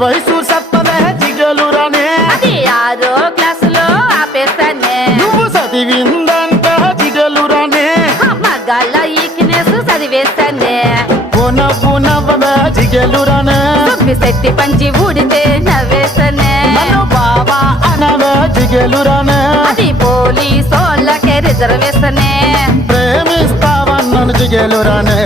వయసు సత్తదే జిగలురానే అది 6వ క్లాసులో ఆపేస్తానే నువ్వు చదివిందంట జిగలురానే మగాళ్ళ ఈక్నెస్ చదివేస్తానే నవ్వు నవ్వమే జిగలురానే శెట్టి పంచి ఊడితే నవ్వేస్తానే నన్ను బాబా అనవే జిగలురానే అది పోలీసోళ్ళకే రిజర్వేషనే ప్రేమిస్తావన్నను జిగలురానే